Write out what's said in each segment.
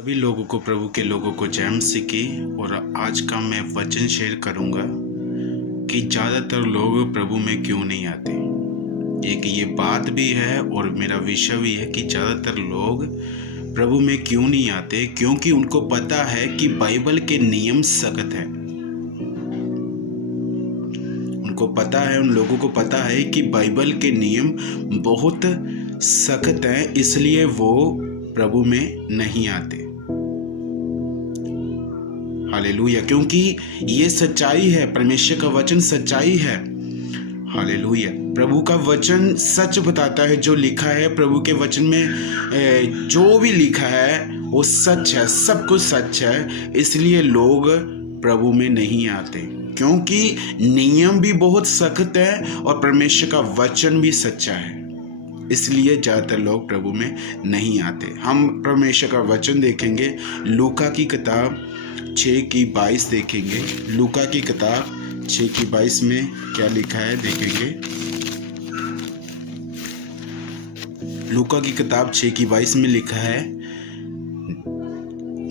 सभी लोगों को, प्रभु के लोगों को जय मसीह की। और आज का मैं वचन शेयर करूंगा कि ज़्यादातर लोग प्रभु में क्यों नहीं आते। एक ये बात भी है और मेरा विषय भी है कि ज़्यादातर लोग प्रभु में क्यों नहीं आते, क्योंकि उनको पता है कि बाइबल के नियम सख्त है। उनको पता है, उन लोगों को पता है कि बाइबल के नियम बहुत सख्त हैं, इसलिए वो प्रभु में नहीं आते। हालेलुया, क्योंकि ये सच्चाई है, परमेश्वर का वचन सच्चाई है। हालेलुया, प्रभु का वचन सच बताता है। जो लिखा है प्रभु के वचन में, जो भी लिखा है वो सच है, सब कुछ सच है। इसलिए लोग प्रभु में नहीं आते, क्योंकि नियम भी बहुत सख्त है और परमेश्वर का वचन भी सच्चा है। इसलिए ज़्यादातर लोग प्रभु में नहीं आते। हम परमेश्वर का वचन देखेंगे, लूका की किताब 6:22 देखेंगे। लूका की किताब 6:22 में क्या लिखा है देखेंगे। लूका की किताब 6:22 में लिखा है,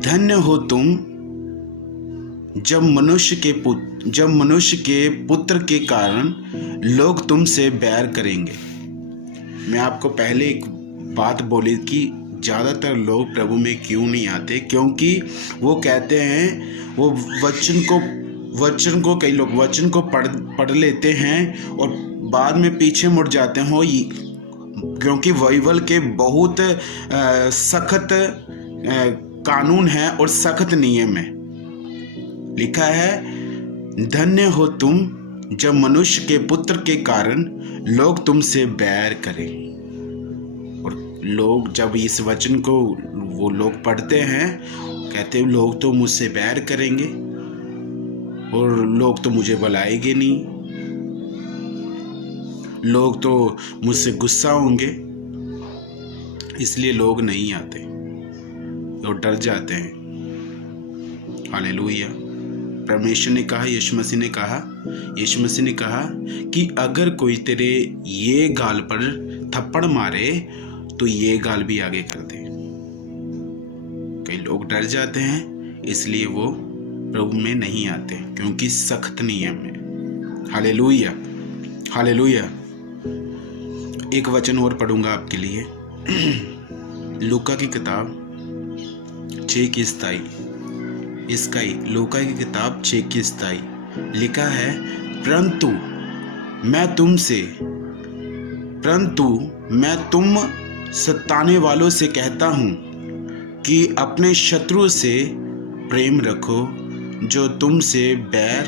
धन्य हो तुम जब मनुष्य के पुत्र के कारण लोग तुमसे बैर करेंगे। मैं आपको पहले एक बात बोली कि ज़्यादातर लोग प्रभु में क्यों नहीं आते, क्योंकि वो कहते हैं, वो वचन को कई लोग वचन को पढ़ लेते हैं और बाद में पीछे मुड़ जाते हैं, क्योंकि बाइबल के बहुत सख्त कानून है और सख्त नियम है। लिखा है, धन्य हो तुम जब मनुष्य के पुत्र के कारण लोग तुमसे बैर करें। और लोग जब इस वचन को वो लोग पढ़ते हैं, कहते हैं लोग तो मुझसे बैर करेंगे और लोग तो मुझे बुलाएंगे नहीं, लोग तो मुझसे गुस्सा होंगे, इसलिए लोग नहीं आते और डर जाते हैं। हालेलुया, परमेश्वर ने कहा, यीशु मसीह ने कहा कि अगर कोई तेरे ये गाल पर थप्पड़ मारे तो ये गाल भी आगे कर दे। कई लोग डर जाते हैं, इसलिए वो प्रभु में नहीं आते, क्योंकि सख्त नियम है। Hallelujah, hallelujah. एक वचन और पढ़ूंगा आपके लिए। लूका की किताब 6:27। लूका की किताब 6:27 लिखा है, परंतु मैं तुम सताने वालों से कहता हूँ कि अपने शत्रु से प्रेम रखो, जो तुमसे बैर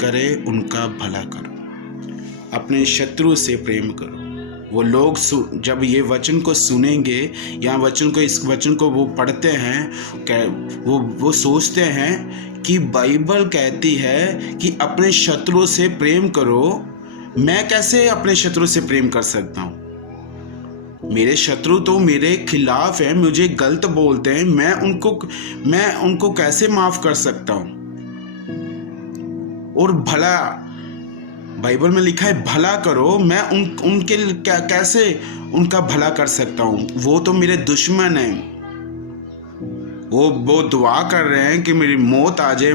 करे उनका भला करो। अपने शत्रु से प्रेम करो। वो लोग जब ये वचन को सुनेंगे या इस वचन को वो पढ़ते हैं, वो सोचते हैं कि बाइबल कहती है कि अपने शत्रु से प्रेम करो। मैं कैसे अपने शत्रु से प्रेम कर सकता हूँ? मेरे शत्रु तो मेरे खिलाफ हैं, मुझे गलत बोलते हैं, मैं उनको कैसे माफ कर सकता हूँ? और भला, बाइबल में लिखा है भला करो, मैं उनके कैसे उनका भला कर सकता हूँ? वो तो मेरे दुश्मन हैं। वो दुआ कर रहे हैं कि मेरी मौत आ जाए,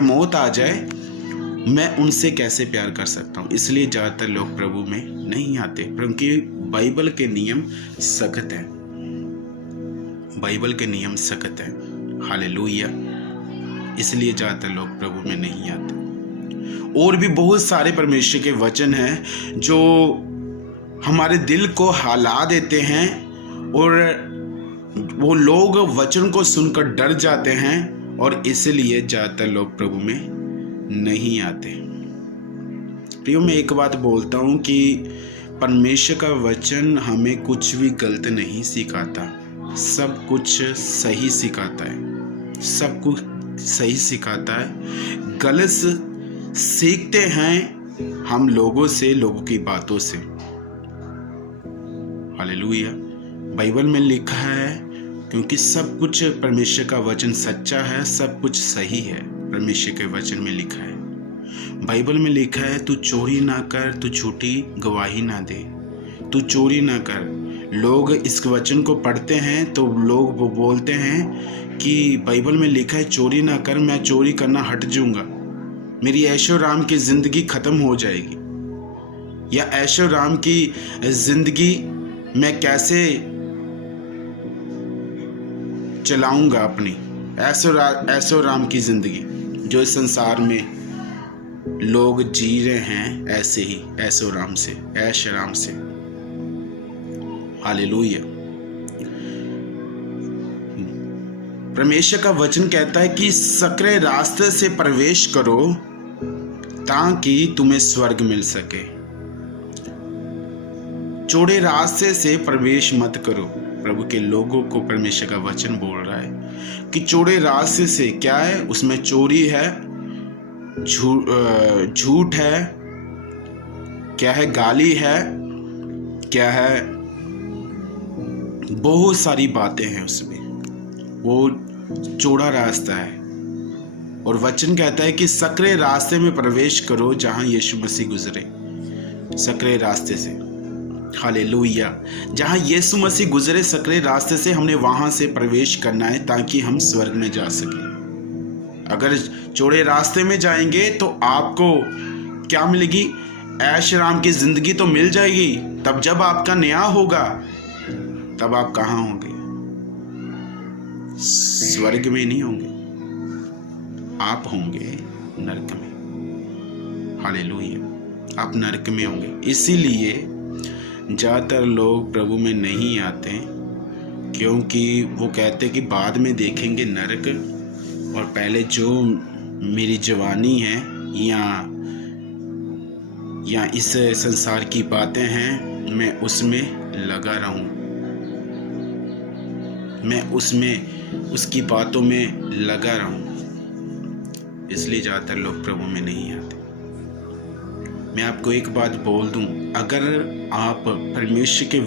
मैं उनसे कैसे प्यार कर सकता हूँ? इसलिए ज़्यादातर लोग प्रभु में नहीं आते, क्योंकि बाइबल के नियम सख्त हैं। बाइबल के नियम सख्त हैं। हालेलुया, इसलिए ज़्यादातर लोग प्रभु में नहीं आते। और भी बहुत सारे परमेश्वर के वचन हैं जो हमारे दिल को हिला देते हैं और वो लोग वचन को सुनकर डर जाते हैं, और इसलिए ज़्यादातर लोग प्रभु में नहीं आते। प्रियो, मैं एक बात बोलता हूँ कि परमेश्वर का वचन हमें कुछ भी गलत नहीं सिखाता, सब कुछ सही सिखाता है, सब कुछ सही सिखाता है। गलत सीखते हैं हम लोगों की बातों से। हालेलुया, बाइबल में लिखा है, क्योंकि सब कुछ परमेश्वर का वचन सच्चा है, सब कुछ सही है। परमेश्वर के वचन में लिखा है, बाइबल में लिखा है, तू चोरी ना कर, तू झूठी गवाही ना दे, तू चोरी ना कर। लोग इस वचन को पढ़ते हैं तो लोग वो बोलते हैं कि बाइबल में लिखा है चोरी ना कर, मैं चोरी करना हट जाऊंगा, मेरी ऐशो राम की ज़िंदगी ख़त्म हो जाएगी, या ऐशो राम की ज़िंदगी मैं कैसे चलाऊंगा अपनी ऐशो राम की ज़िंदगी जो इस संसार में लोग जी रहे हैं, ऐसे ही ऐशो राम से, ऐश राम से। हालेलुया। परमेश्वर का वचन कहता है कि सकरे रास्ते से प्रवेश करो ताकि तुम्हें स्वर्ग मिल सके। चौड़े रास्ते से प्रवेश मत करो। प्रभु के लोगों को परमेश्वर का वचन बोल रहा है कि चौड़े रास्ते से क्या है, उसमें चोरी है, झूठ है, क्या है, गाली है, क्या है, बहुत सारी बातें हैं उसमें। वो चौड़ा रास्ता है और वचन कहता है कि सकरे रास्ते में प्रवेश करो जहां यीशु मसीह गुजरे। सकरे रास्ते से, हालेलुया, जहां यीशु मसीह गुजरे सकरे रास्ते से, हमने वहां से प्रवेश करना है ताकि हम स्वर्ग में जा सके। अगर चौड़े रास्ते में जाएंगे तो आपको क्या मिलेगी? ऐश राम की जिंदगी तो मिल जाएगी। तब जब आपका न्याय होगा तब आप कहाँ होंगे? स्वर्ग में नहीं होंगे, आप होंगे नरक में। हालेलुया, आप नरक में होंगे। इसीलिए ज़्यादातर लोग प्रभु में नहीं आते क्योंकि वो कहते कि बाद में देखेंगे नरक, और पहले जो मेरी जवानी है या इस संसार की बातें हैं मैं उसमें लगा रहूं, मैं उसकी बातों में लगा रहूं। इसलिए ज़्यादातर लोग प्रभु में नहीं आते। मैं आपको एक बात बोल दूं, अगर आप परमेश्वर के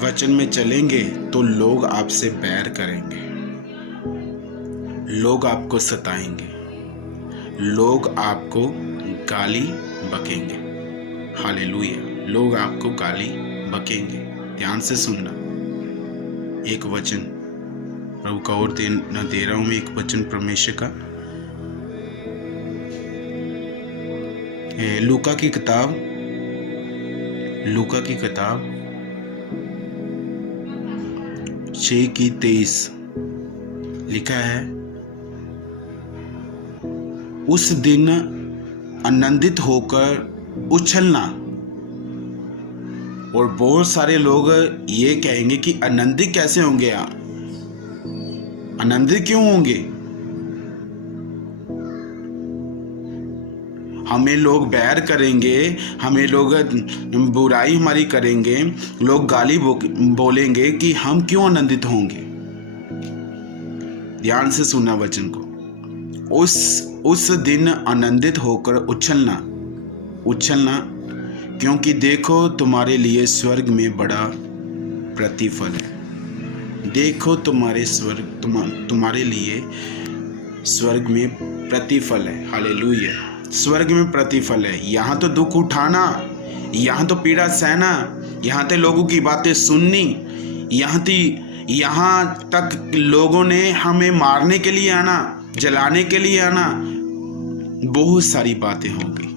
वचन में चलेंगे तो लोग आपसे बैर करेंगे, लोग आपको सताएंगे, लोग आपको गाली बकेंगे। हालेलुया, लोग आपको गाली बकेंगे। ध्यान से सुनना, एक वचन प्रभु का और दे रहा हूं मैं, एक वचन परमेश्वर का। लूका की किताब 6:23 लिखा है, उस दिन आनंदित होकर उछलना। और बहुत सारे लोग ये कहेंगे कि आनंदित कैसे होंगे? आप आनंदित क्यों होंगे? हमें लोग बैर करेंगे, हमें लोग बुराई हमारी करेंगे, लोग गाली बोलेंगे कि हम क्यों आनंदित होंगे? ध्यान से सुनना वचन को। उस दिन आनंदित होकर उछलना, क्योंकि देखो तुम्हारे लिए स्वर्ग में बड़ा प्रतिफल है। देखो तुम्हारे लिए स्वर्ग में प्रतिफल है। हालेलुया, स्वर्ग में प्रतिफल है। यहाँ तो दुख उठाना, यहाँ तो पीड़ा सहना, यहाँ तो लोगों की बातें सुननी, यहाँ तक लोगों ने हमें मारने के लिए आना, जलाने के लिए आना, बहुत सारी बातें होंगी।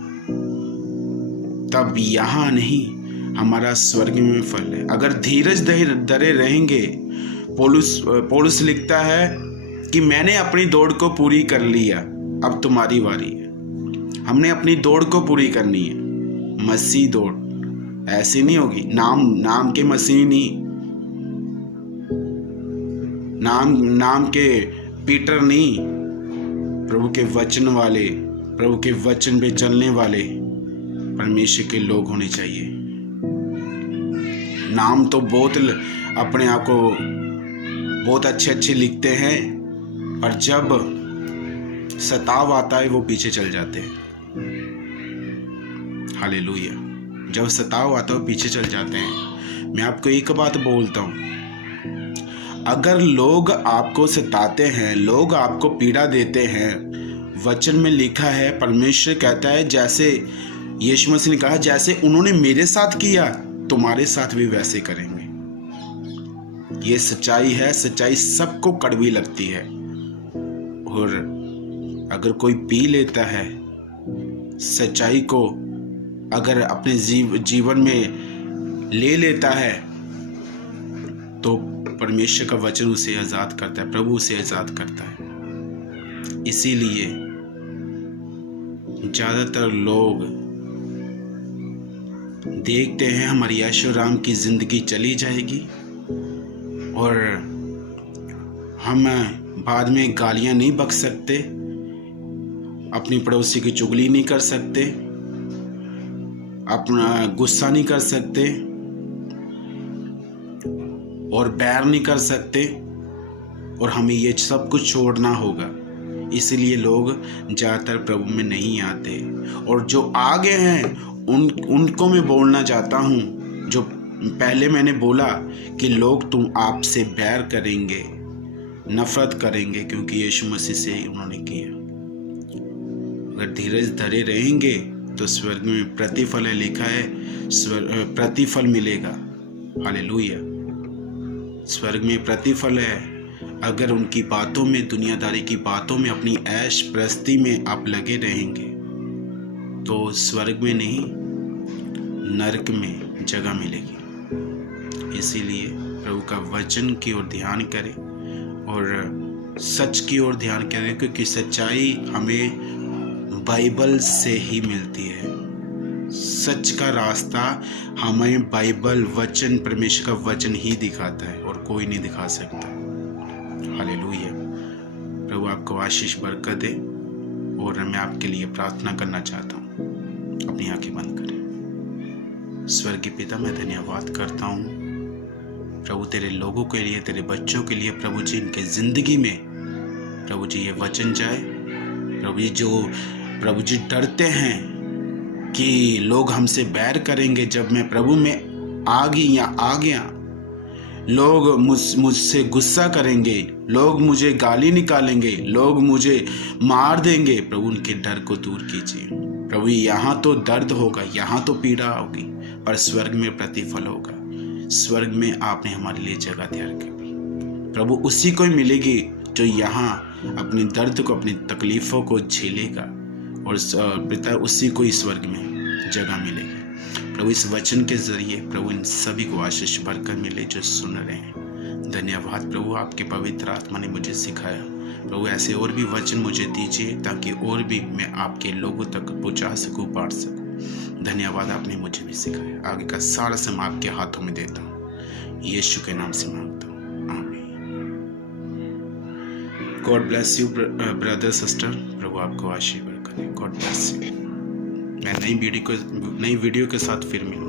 तब यहाँ नहीं, हमारा स्वर्ग में फल है अगर धीरज धरे रहेंगे। पौलुस लिखता है कि मैंने अपनी दौड़ को पूरी कर लिया, अब तुम्हारी बारी है। हमने अपनी दौड़ को पूरी करनी है। मसीह दौड़ ऐसी नहीं होगी, नाम के मसीह नहीं, नाम के पीटर नहीं, प्रभु के वचन वाले, प्रभु के वचन पे चलने वाले परमेश्वर के लोग होने चाहिए। नाम तो बहुत अपने आप को बहुत अच्छे लिखते हैं, पर जब सताव आता है वो पीछे चल जाते हैं। हालेलुया, जब सताव आता है वो पीछे चल जाते हैं। मैं आपको एक बात बोलता हूँ, अगर लोग आपको सताते हैं, लोग आपको पीड़ा देते हैं, वचन में लिखा है, परमेश्वर कहता है, जैसे यीशु मसीह ने कहा, जैसे उन्होंने मेरे साथ किया तुम्हारे साथ भी वैसे करेंगे। ये सच्चाई है। सच्चाई सबको कड़वी लगती है, और अगर कोई पी लेता है सच्चाई को, अगर अपने जीवन में ले लेता है, तो परमेश्वर का वचन उसे आज़ाद करता है, प्रभु उसे आज़ाद करता है। इसीलिए ज़्यादातर लोग देखते हैं हमारी ऐशो आराम की ज़िंदगी चली जाएगी और हम बाद में गालियां नहीं बक सकते, अपनी पड़ोसी की चुगली नहीं कर सकते, अपना गुस्सा नहीं कर सकते और बैर नहीं कर सकते, और हमें ये सब कुछ छोड़ना होगा। इसलिए लोग ज़्यादातर प्रभु में नहीं आते। और जो आगे हैं उनको मैं बोलना चाहता हूँ, जो पहले मैंने बोला कि लोग तुम आपसे बैर करेंगे, नफरत करेंगे, क्योंकि यीशु मसीह से उन्होंने किया। अगर धीरज धरे रहेंगे तो स्वर्ग में प्रतिफल है, लिखा है प्रतिफल मिलेगा। हालेलुया, स्वर्ग में प्रतिफल है। अगर उनकी बातों में, दुनियादारी की बातों में, अपनी ऐश प्रस्ती में आप लगे रहेंगे तो स्वर्ग में नहीं नरक में जगह मिलेगी। इसीलिए प्रभु का वचन की ओर ध्यान करें और सच की ओर ध्यान करें, क्योंकि सच्चाई हमें बाइबल से ही मिलती है। सच का रास्ता हमें बाइबल वचन, परमेश्वर का वचन ही दिखाता है और कोई नहीं दिखा सकता। हालेलुया। प्रभु आपको आशीष बरकत दे। और मैं आपके लिए प्रार्थना करना चाहता हूँ। अपनी आंखें बंद करें। स्वर्गीय पिता, मैं धन्यवाद करता हूँ प्रभु तेरे लोगों के लिए, तेरे बच्चों के लिए। प्रभु जी इनके जिंदगी में प्रभु जी ये वचन जाए। प्रभु जी जो प्रभु जी डरते हैं कि लोग हमसे बैर करेंगे, जब मैं प्रभु में आ गया, लोग मुझसे गुस्सा करेंगे, लोग मुझे गाली निकालेंगे, लोग मुझे मार देंगे, प्रभु उनके डर को दूर कीजिए। प्रभु यहाँ तो दर्द होगा, यहाँ तो पीड़ा होगी, पर स्वर्ग में प्रतिफल होगा। स्वर्ग में आपने हमारे लिए जगह तैयार की। प्रभु उसी को ही मिलेगी जो यहाँ अपने दर्द को, अपनी तकलीफ़ों को झेलेगा, और पिता उसी को ही स्वर्ग में जगह मिलेगी। प्रभु इस वचन के जरिए प्रभु इन सभी को आशीष बरकत मिले जो सुन रहे हैं। धन्यवाद प्रभु, आपके पवित्र आत्मा ने मुझे सिखाया। प्रभु ऐसे और भी वचन मुझे दीजिए ताकि और भी मैं आपके लोगों तक पहुँचा सकूँ, बांट सकूँ। धन्यवाद, आपने मुझे भी सिखाया। आगे का सारा समय आपके हाथों में देता हूँ, यीशु के नाम से मांगता हूँ, आमीन। God bless you brother sister. प्रभु आपको आशीष बरकत दे। God bless you. मैं नई वीडियो के साथ फिर मिलूँ।